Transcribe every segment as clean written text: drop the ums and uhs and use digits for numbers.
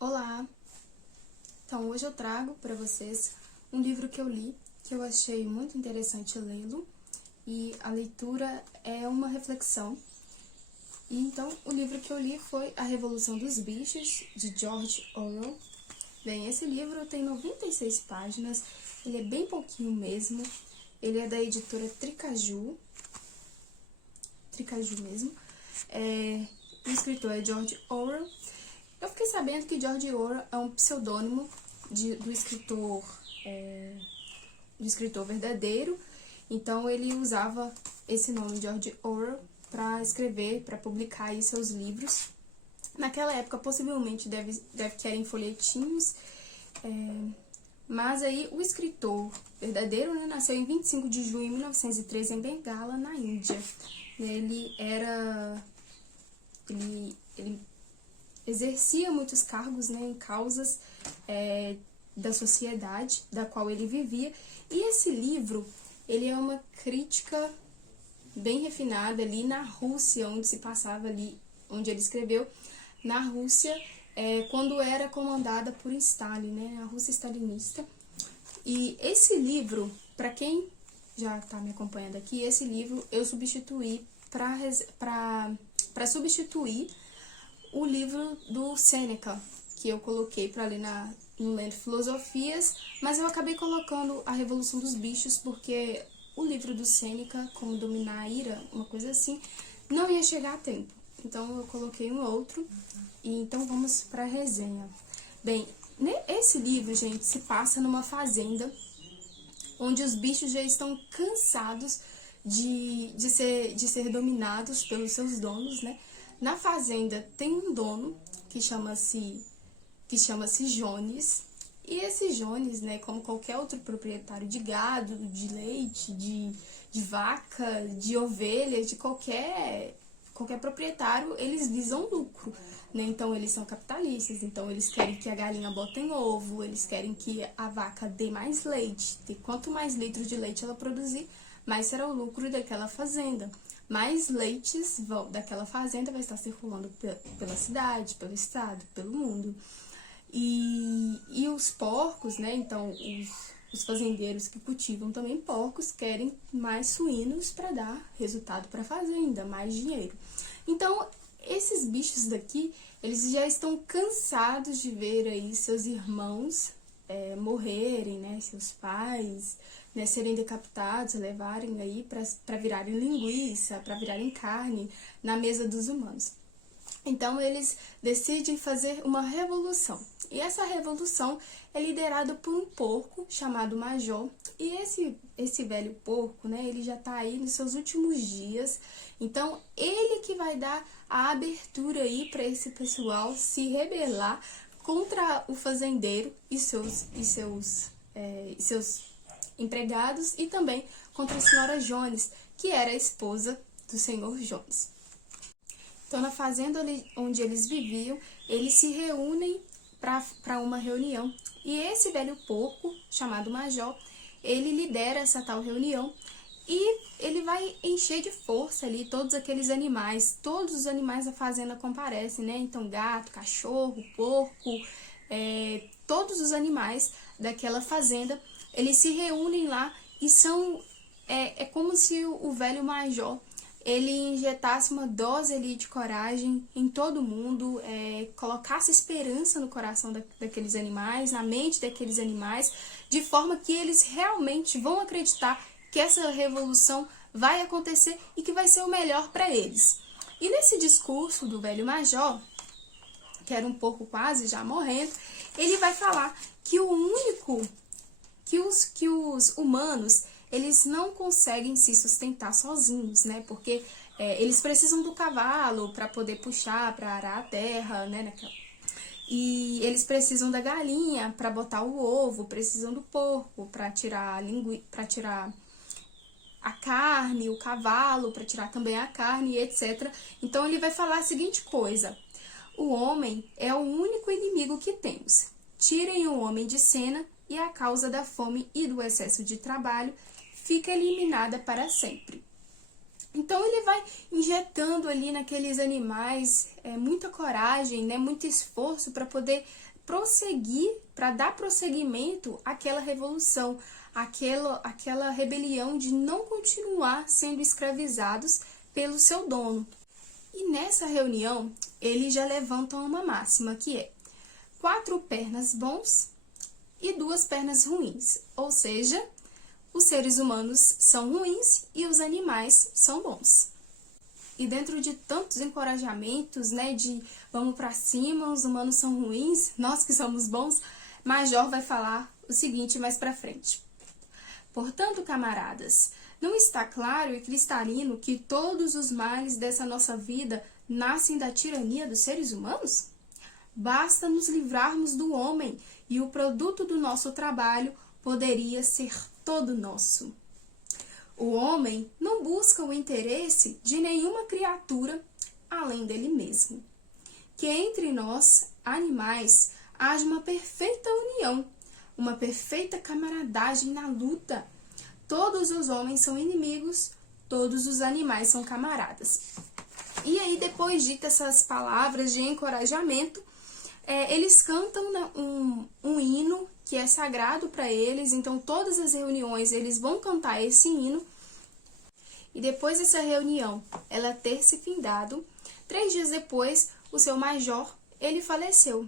Olá! Então, hoje eu trago para vocês um livro que eu li, que eu achei muito interessante lê-lo, e a leitura é uma reflexão. E então, o livro que eu li foi A Revolução dos Bichos, de George Orwell. Bem, esse livro tem 96 páginas, ele é bem pouquinho mesmo, ele é da editora Tricaju mesmo. O escritor é George Orwell. Eu fiquei sabendo que George Orwell é um pseudônimo do escritor verdadeiro, então ele usava esse nome, George Orwell, para escrever, para publicar aí seus livros. Naquela época, possivelmente, deve que eram em folhetinhos, mas aí o escritor verdadeiro, né, nasceu em 25 de junho de 1913 em Bengala, na Índia. Ele exercia muitos cargos, né, em causas da sociedade da qual ele vivia. E esse livro, ele é uma crítica bem refinada ali na Rússia, onde se passava ali, onde ele escreveu, na Rússia, quando era comandada por Stalin, né, a Rússia stalinista. E esse livro, para quem já está me acompanhando aqui, esse livro eu substituí para substituir o livro do Sêneca, que eu coloquei para ler no Lendo Filosofias, mas eu acabei colocando A Revolução dos Bichos, porque o livro do Sêneca, Como Dominar a Ira, uma coisa assim, não ia chegar a tempo. Então eu coloquei um outro, e então vamos para a resenha. Bem, esse livro, gente, se passa numa fazenda, onde os bichos já estão cansados de ser dominados pelos seus donos, né? Na fazenda tem um dono que chama-se Jones, e esse Jones, né, como qualquer outro proprietário de gado, de leite, de vaca, de ovelha, de qualquer proprietário, eles visam lucro, né? Então eles são capitalistas, então eles querem que a galinha bote ovo, eles querem que a vaca dê mais leite, e quanto mais litros de leite ela produzir, mais será o lucro daquela fazenda. Mais leites daquela fazenda vai estar circulando pela cidade, pelo estado, pelo mundo. E os porcos, né? Então, os fazendeiros que cultivam também porcos querem mais suínos para dar resultado para a fazenda, mais dinheiro. Então, esses bichos daqui, eles já estão cansados de ver aí seus irmãos morrerem, né? Seus pais, né, serem decapitados, levarem aí para virarem linguiça, para virarem carne na mesa dos humanos. Então eles decidem fazer uma revolução. E essa revolução é liderada por um porco chamado Major. E esse velho porco, né, ele já está aí nos seus últimos dias. Então ele que vai dar a abertura aí para esse pessoal se rebelar contra o fazendeiro e seus empregados, e também contra a senhora Jones, que era a esposa do senhor Jones. Então, na fazenda onde eles viviam, eles se reúnem para uma reunião. E esse velho porco, chamado Major, ele lidera essa tal reunião e ele vai encher de força ali todos aqueles animais. Todos os animais da fazenda comparecem, né? Então, gato, cachorro, porco, todos os animais daquela fazenda, eles se reúnem lá e são... É como se o velho Major ele injetasse uma dose ali de coragem em todo mundo, colocasse esperança no coração daqueles animais, na mente daqueles animais, de forma que eles realmente vão acreditar que essa revolução vai acontecer e que vai ser o melhor para eles. E nesse discurso do velho Major, que era um pouco quase já morrendo, ele vai falar que que os humanos, eles não conseguem se sustentar sozinhos, né? Porque eles precisam do cavalo para poder puxar, para arar a terra, né? E eles precisam da galinha para botar o ovo, precisam do porco para tirar a carne, o cavalo para tirar também a carne, etc. Então ele vai falar a seguinte coisa: o homem é o único inimigo que temos. Tirem o homem de cena e a causa da fome e do excesso de trabalho fica eliminada para sempre. Então ele vai injetando ali naqueles animais muita coragem, né, muito esforço para poder prosseguir, para dar prosseguimento àquela revolução, àquela rebelião de não continuar sendo escravizados pelo seu dono. E nessa reunião, eles já levantam uma máxima que é 4 pernas bons e 2 pernas ruins, ou seja, os seres humanos são ruins e os animais são bons. E dentro de tantos encorajamentos, né, de vamos para cima, os humanos são ruins, nós que somos bons, Major vai falar o seguinte mais para frente. Portanto, camaradas, não está claro e cristalino que todos os males dessa nossa vida nascem da tirania dos seres humanos? Basta nos livrarmos do homem e o produto do nosso trabalho poderia ser todo nosso. O homem não busca o interesse de nenhuma criatura além dele mesmo. Que entre nós, animais, haja uma perfeita união, uma perfeita camaradagem na luta. Todos os homens são inimigos, todos os animais são camaradas. E aí, depois de essas palavras de encorajamento, eles cantam um hino que é sagrado para eles, então todas as reuniões eles vão cantar esse hino. E depois dessa reunião, ela ter se findado, 3 dias depois, o seu major, ele faleceu.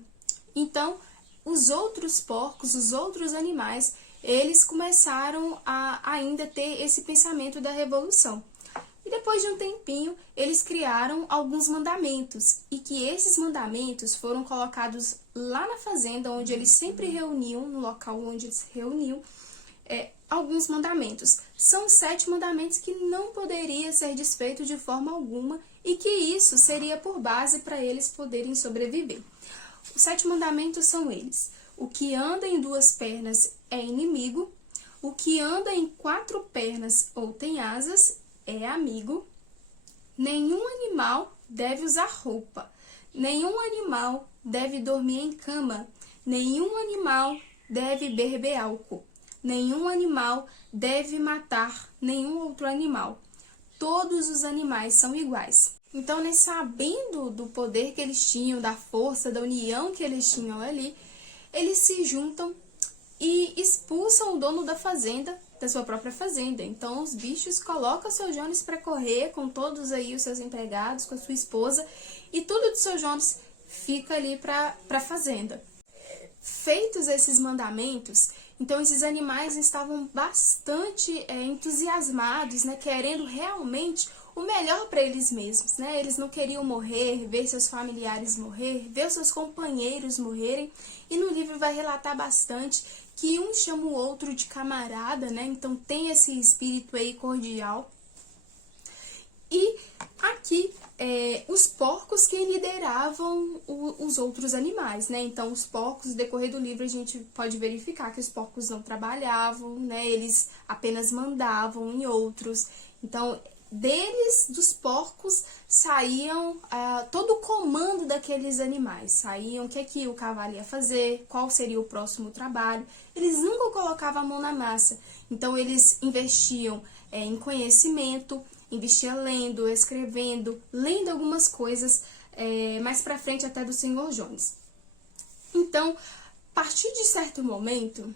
Então, os outros porcos, os outros animais, eles começaram a ainda ter esse pensamento da revolução. E depois de um tempinho, eles criaram alguns mandamentos, e que esses mandamentos foram colocados lá na fazenda, onde eles sempre reuniam, no local onde eles se reuniam, alguns mandamentos. São 7 mandamentos que não poderia ser desfeito de forma alguma, e que isso seria por base para eles poderem sobreviver. Os 7 mandamentos são eles: o que anda em 2 pernas é inimigo, o que anda em 4 pernas ou tem asas é amigo, nenhum animal deve usar roupa, nenhum animal deve dormir em cama, nenhum animal deve beber álcool, nenhum animal deve matar nenhum outro animal. Todos os animais são iguais. Então, sabendo do poder que eles tinham, da força, da união que eles tinham ali, eles se juntam e expulsam o dono da fazenda, da sua própria fazenda. Então, os bichos colocam o seu Jones para correr com todos aí os seus empregados, com a sua esposa, e tudo do seu Jones fica ali para a fazenda. Feitos esses mandamentos, então esses animais estavam bastante entusiasmados, né, querendo realmente o melhor para eles mesmos, né? Eles não queriam morrer, ver seus familiares morrer, ver seus companheiros morrerem. E no livro vai relatar bastante que um chama o outro de camarada, né? Então tem esse espírito aí cordial. E aqui, os porcos que lideravam os outros animais, né? Então, os porcos, no decorrer do livro, a gente pode verificar que os porcos não trabalhavam, né? Eles apenas mandavam em outros. Então, dos porcos, saíam todo o comando daqueles animais. Saíam o que o cavalo ia fazer, qual seria o próximo trabalho. Eles nunca colocavam a mão na massa. Então, eles investiam em conhecimento, investiam lendo, escrevendo, lendo algumas coisas mais pra frente até do Senhor Jones. Então, a partir de certo momento,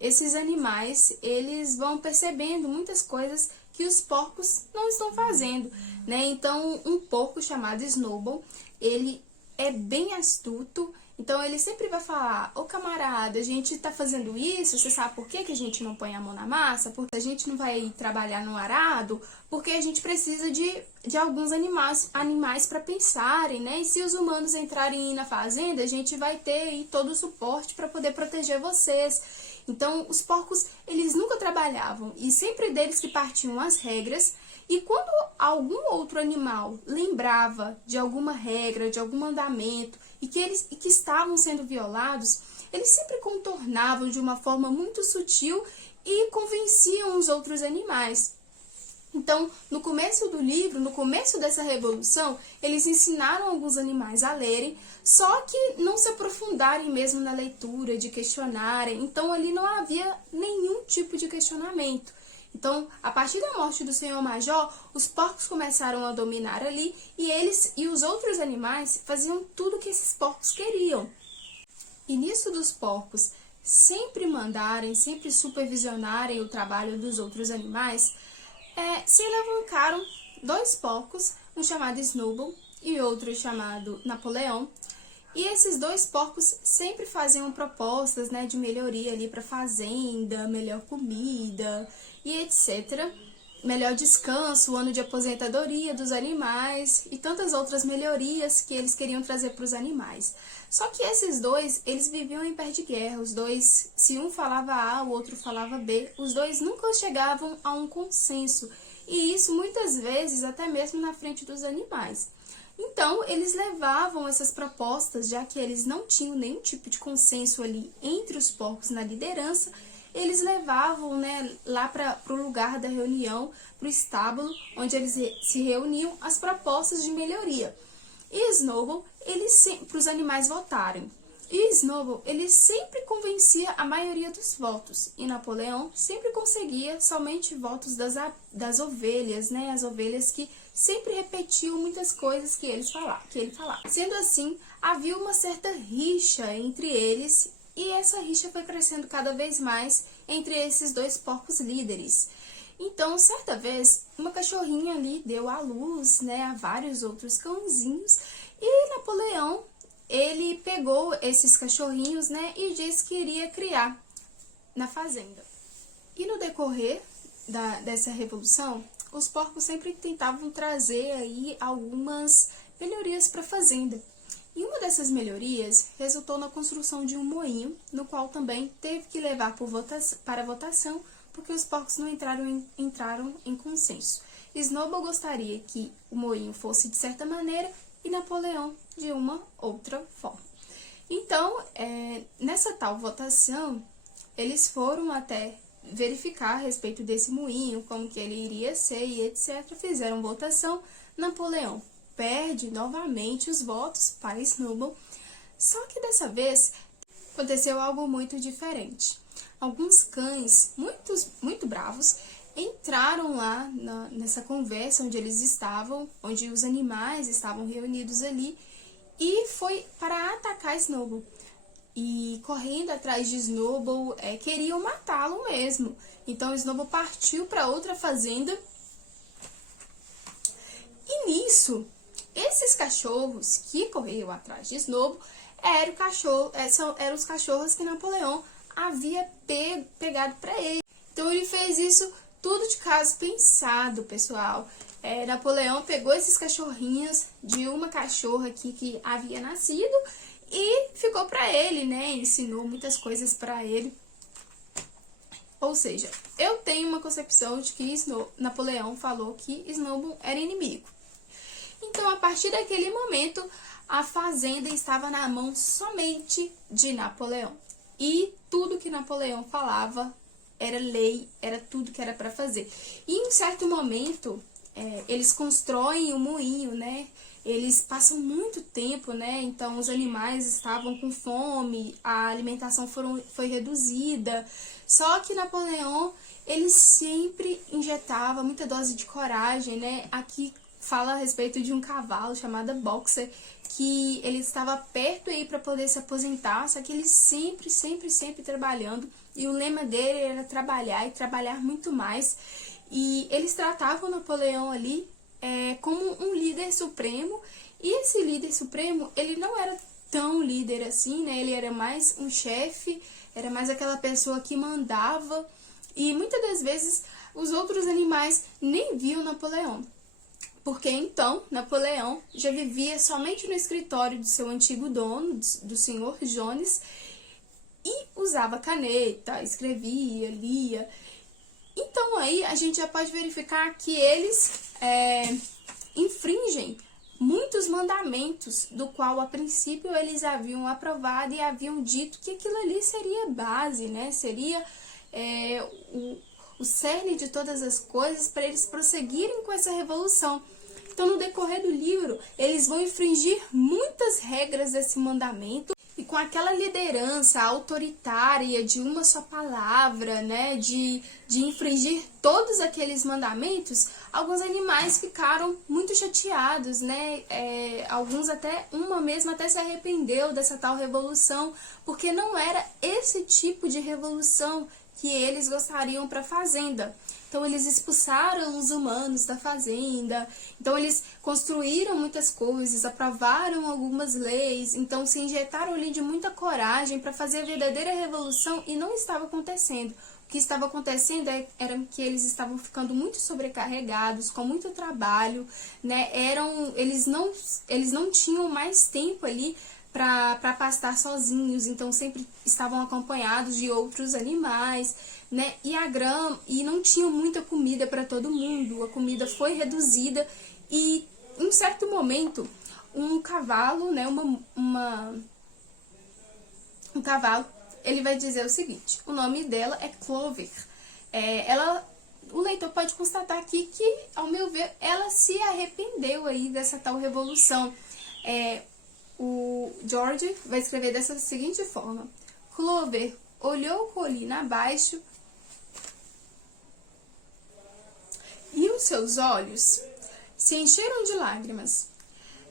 esses animais, eles vão percebendo muitas coisas que os porcos não estão fazendo, né? Então, um porco chamado Snowball, ele é bem astuto, então ele sempre vai falar: ô camarada, a gente tá fazendo isso, você sabe por que a gente não põe a mão na massa? Porque a gente não vai trabalhar no arado, porque a gente precisa de alguns animais para pensarem, né? E se os humanos entrarem na fazenda, a gente vai ter aí todo o suporte para poder proteger vocês. Então, os porcos, eles nunca trabalhavam, e sempre deles que partiam as regras, e quando algum outro animal lembrava de alguma regra, de algum mandamento, e que estavam sendo violados, eles sempre contornavam de uma forma muito sutil e convenciam os outros animais. Então, no começo do livro, no começo dessa revolução, eles ensinaram alguns animais a lerem, só que não se aprofundarem mesmo na leitura, de questionarem. Então, ali não havia nenhum tipo de questionamento. Então, a partir da morte do Senhor Major, os porcos começaram a dominar ali e eles e os outros animais faziam tudo que esses porcos queriam. E nisso dos porcos sempre mandarem, sempre supervisionarem o trabalho dos outros animais, se levantaram dois porcos, um chamado Snowball e outro chamado Napoleão. E esses dois porcos sempre faziam propostas, né, de melhoria ali para a fazenda, melhor comida e etc. Melhor descanso, ano de aposentadoria dos animais e tantas outras melhorias que eles queriam trazer para os animais. Só que esses dois, eles viviam em pé de guerra. Os dois, se um falava A, o outro falava B, os dois nunca chegavam a um consenso. E isso muitas vezes até mesmo na frente dos animais. Então, eles levavam essas propostas, já que eles não tinham nenhum tipo de consenso ali entre os porcos na liderança, eles levavam, né, lá para o lugar da reunião, para o estábulo, onde eles se reuniam, as propostas de melhoria. E Snowball, para os animais votarem. E Snowball, ele sempre convencia a maioria dos votos. E Napoleão sempre conseguia somente votos das ovelhas, né, as ovelhas que sempre repetiam muitas coisas que ele falava. Sendo assim, havia uma certa rixa entre eles e essa rixa foi crescendo cada vez mais entre esses dois porcos líderes. Então, certa vez, uma cachorrinha ali deu à luz, né, a vários outros cãozinhos e Napoleão, ele pegou esses cachorrinhos, né, e disse que iria criar na fazenda. E no decorrer dessa revolução, os porcos sempre tentavam trazer aí algumas melhorias para a fazenda. E uma dessas melhorias resultou na construção de um moinho, no qual também teve que levar para votação, porque os porcos não entraram em consenso. Snowball gostaria que o moinho fosse de certa maneira e Napoleão de uma outra forma. Então, nessa tal votação, eles foram até verificar a respeito desse moinho, como que ele iria ser e etc. Fizeram votação, Napoleão perde novamente os votos para Snowball, só que dessa vez aconteceu algo muito diferente. Alguns cães muito bravos entraram lá nessa conversa onde eles estavam, onde os animais estavam reunidos ali, e foi para atacar Snowball. E correndo atrás de Snowball, queriam matá-lo mesmo. Então Snowball partiu para outra fazenda. E nisso, esses cachorros que corriam atrás de Snowball eram os cachorros que Napoleão havia pegado para ele. Então ele fez isso tudo de caso pensado, pessoal. Napoleão pegou esses cachorrinhos de uma cachorra aqui que havia nascido e ficou para ele, né? Ensinou muitas coisas para ele. Ou seja, eu tenho uma concepção de que Napoleão falou que Snowball era inimigo. Então, a partir daquele momento, a fazenda estava na mão somente de Napoleão. E tudo que Napoleão falava era lei, era tudo que era para fazer. E em certo momento, eles constroem um moinho, né? Eles passam muito tempo, né? Então, os animais estavam com fome, a alimentação foi reduzida. Só que Napoleão, ele sempre injetava muita dose de coragem, né? Aqui fala a respeito de um cavalo chamado Boxer, que ele estava perto aí para poder se aposentar, só que ele sempre trabalhando. E o lema dele era trabalhar e trabalhar muito mais. E eles tratavam Napoleão ali como um líder supremo. E esse líder supremo, ele não era tão líder assim, né? Ele era mais um chefe, era mais aquela pessoa que mandava. E muitas das vezes os outros animais nem viam Napoleão. Porque então Napoleão já vivia somente no escritório do seu antigo dono, do senhor Jones, e usava caneta, escrevia, lia. Então aí a gente já pode verificar que eles infringem muitos mandamentos, do qual a princípio eles haviam aprovado e haviam dito que aquilo ali seria base, né? Seria o cerne de todas as coisas para eles prosseguirem com essa revolução. Então, no decorrer do livro, eles vão infringir muitas regras desse mandamento. E com aquela liderança autoritária de uma só palavra, né, de infringir todos aqueles mandamentos, alguns animais ficaram muito chateados, né, alguns até, uma mesma até se arrependeu dessa tal revolução, porque não era esse tipo de revolução que eles gostariam para a fazenda. Então eles expulsaram os humanos da fazenda, então eles construíram muitas coisas, aprovaram algumas leis, então se injetaram ali de muita coragem para fazer a verdadeira revolução e não estava acontecendo. O que estava acontecendo era que eles estavam ficando muito sobrecarregados, com muito trabalho, né? Eles não tinham mais tempo ali para pastar sozinhos, então sempre estavam acompanhados de outros animais, né? E não tinham muita comida para todo mundo, a comida foi reduzida e em um certo momento um cavalo, né? Um cavalo, ele vai dizer o seguinte: o nome dela é Clover. O leitor pode constatar aqui que, ao meu ver, ela se arrependeu aí dessa tal revolução. O George vai escrever dessa seguinte forma: Clover olhou colina abaixo e os seus olhos se encheram de lágrimas.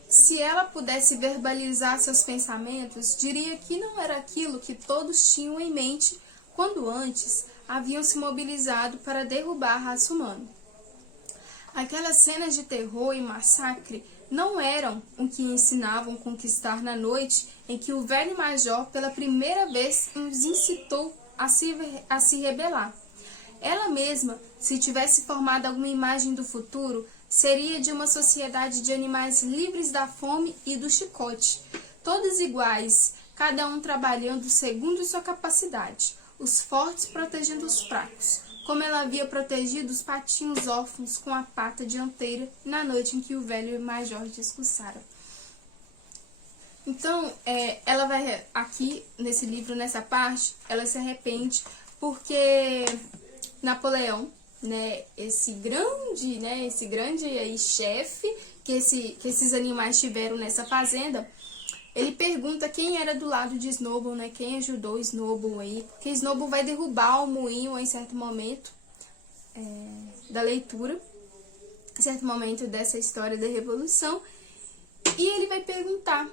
Se ela pudesse verbalizar seus pensamentos, diria que não era aquilo que todos tinham em mente quando antes haviam se mobilizado para derrubar a raça humana. Aquelas cenas de terror e massacre não eram o que ensinavam conquistar na noite em que o velho major pela primeira vez os incitou a se rebelar. Ela mesma, se tivesse formado alguma imagem do futuro, seria de uma sociedade de animais livres da fome e do chicote, todos iguais, cada um trabalhando segundo sua capacidade, os fortes protegendo os fracos, como ela havia protegido os patinhos órfãos com a pata dianteira na noite em que o velho major discursara. Então, ela vai aqui, nesse livro, nessa parte, ela se arrepende porque Napoleão, né, esse grande aí chefe que esses animais tiveram nessa fazenda, ele pergunta quem era do lado de Snowball, né, quem ajudou Snowball aí, porque Snowball vai derrubar o moinho em certo momento da leitura, em certo momento dessa história da Revolução, e ele vai perguntar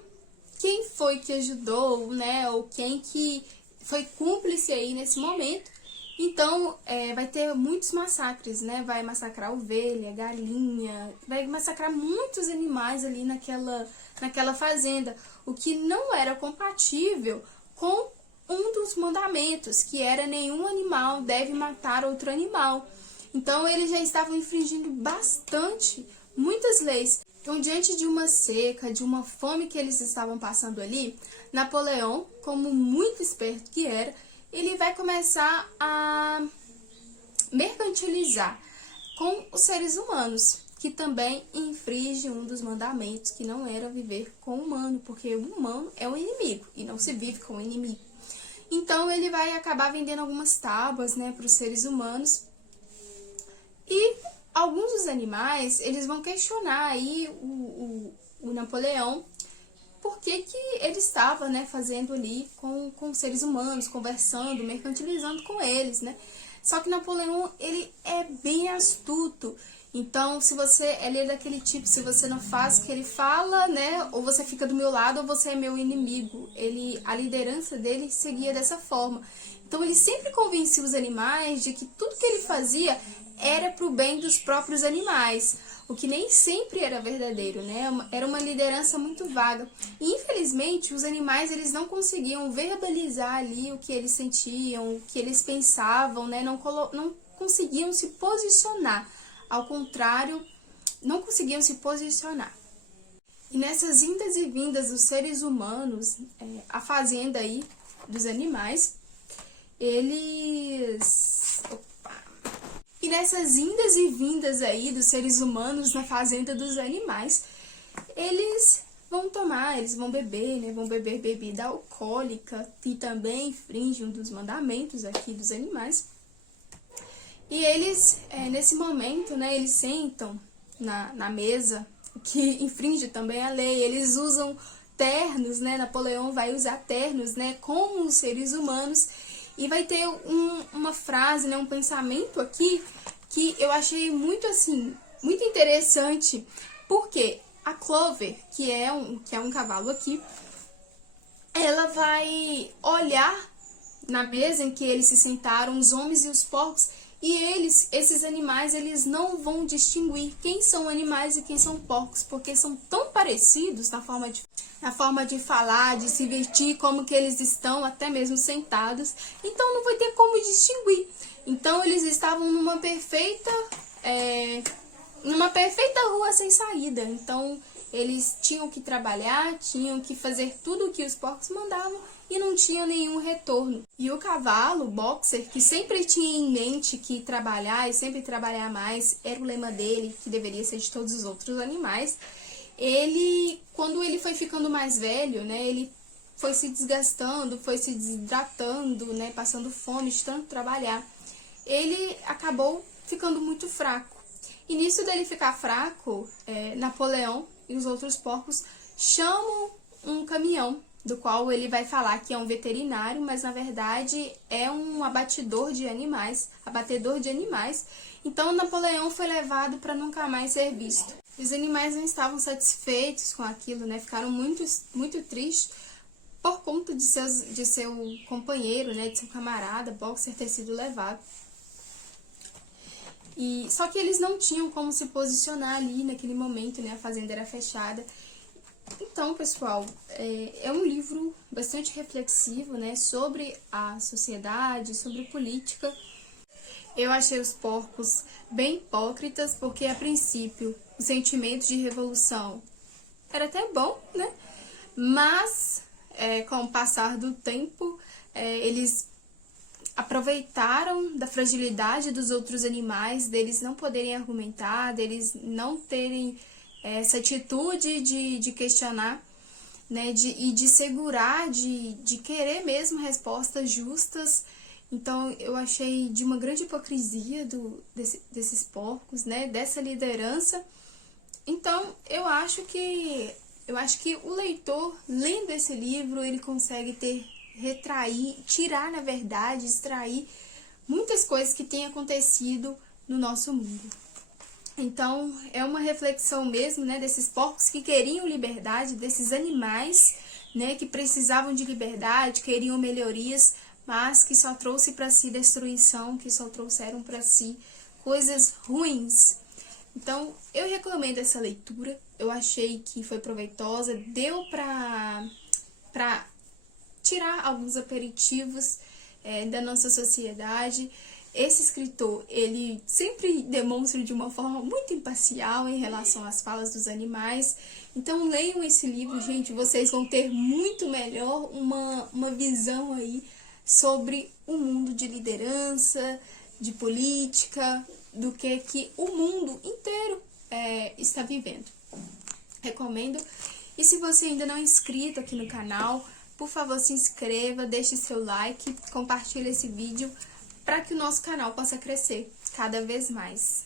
quem foi que ajudou, né, ou quem que foi cúmplice aí nesse momento. Então, vai ter muitos massacres, né? Vai massacrar ovelha, galinha, vai massacrar muitos animais ali naquela fazenda, o que não era compatível com um dos mandamentos, que era nenhum animal deve matar outro animal. Então, eles já estavam infringindo bastante, muitas leis. Então, diante de uma seca, de uma fome que eles estavam passando ali, Napoleão, como muito esperto que era, ele vai começar a mercantilizar com os seres humanos, que também infringe um dos mandamentos, que não era viver com o humano, porque o humano é um inimigo e não se vive com o inimigo. Então ele vai acabar vendendo algumas tábuas, né, para os seres humanos, e alguns dos animais eles vão questionar aí o Napoleão por que ele estava, né, fazendo ali com seres humanos, conversando, mercantilizando com eles, né? Só que Napoleão, ele é bem astuto. Então, se você, ele é daquele tipo, se você não faz o que ele fala, né, ou você fica do meu lado ou você é meu inimigo. A liderança dele seguia dessa forma. Então, ele sempre convencia os animais de que tudo que ele fazia era para o bem dos próprios animais, o que nem sempre era verdadeiro, né? Era uma liderança muito vaga. E, infelizmente, os animais eles não conseguiam verbalizar ali o que eles sentiam, o que eles pensavam, né? Não conseguiam se posicionar. Ao contrário, não conseguiam se posicionar. E nessas indas e vindas dos seres humanos, a fazenda aí dos animais, E nessas indas e vindas aí dos seres humanos na fazenda dos animais, eles vão beber, né? Vão beber bebida alcoólica, que também infringe um dos mandamentos aqui dos animais. E eles, nesse momento, né, eles sentam na mesa, o que infringe também a lei. Eles usam ternos, né? Napoleão vai usar ternos, né? Com os seres humanos. E vai ter uma frase, né? Um pensamento aqui que eu achei muito, assim, muito interessante. Porque a Clover, que é um cavalo aqui, ela vai olhar na mesa em que eles se sentaram, os homens e os porcos, e esses animais, eles não vão distinguir quem são animais e quem são porcos, porque são tão parecidos na forma de falar, de se vestir, como que eles estão, até mesmo sentados, então não vai ter como distinguir. Então eles estavam numa perfeita rua sem saída, então eles tinham que trabalhar, tinham que fazer tudo o que os porcos mandavam, e não tinha nenhum retorno. E o cavalo, o boxer, que sempre tinha em mente que trabalhar e sempre trabalhar mais, era o lema dele, que deveria ser de todos os outros animais, quando ele foi ficando mais velho, né, ele foi se desgastando, foi se desidratando, né, passando fome de tanto trabalhar, ele acabou ficando muito fraco. E nisso dele ficar fraco, Napoleão e os outros porcos chamam um caminhão, do qual ele vai falar que é um veterinário, mas na verdade é um abatedor de animais. Então Napoleão foi levado para nunca mais ser visto. Os animais não estavam satisfeitos com aquilo, né? Ficaram muito, muito tristes por conta de seu companheiro, né? De seu camarada, boxer, ter sido levado. Só que eles não tinham como se posicionar ali naquele momento, né? A fazenda era fechada. Então, pessoal, é um livro bastante reflexivo, né, sobre a sociedade, sobre política. Eu achei os porcos bem hipócritas, porque a princípio o sentimento de revolução era até bom, né? Mas com o passar do tempo, eles aproveitaram da fragilidade dos outros animais, deles não poderem argumentar, deles não terem essa atitude de questionar, né, e de segurar, de querer mesmo respostas justas. Então eu achei de uma grande hipocrisia desses porcos, né, dessa liderança. Então eu acho que o leitor, lendo esse livro, ele consegue tirar, na verdade, extrair muitas coisas que têm acontecido no nosso mundo. Então, é uma reflexão mesmo, né, desses porcos que queriam liberdade, desses animais, né, que precisavam de liberdade, queriam melhorias, mas que só trouxe para si destruição, que só trouxeram para si coisas ruins. Então, eu recomendo essa leitura, eu achei que foi proveitosa, deu para tirar alguns aperitivos da nossa sociedade. Esse escritor, ele sempre demonstra de uma forma muito imparcial em relação às falas dos animais. Então leiam esse livro, gente, vocês vão ter muito melhor uma visão aí sobre o mundo de liderança, de política, do que o mundo inteiro está vivendo. Recomendo. E se você ainda não é inscrito aqui no canal, por favor se inscreva, deixe seu like, compartilhe esse vídeo, para que o nosso canal possa crescer cada vez mais.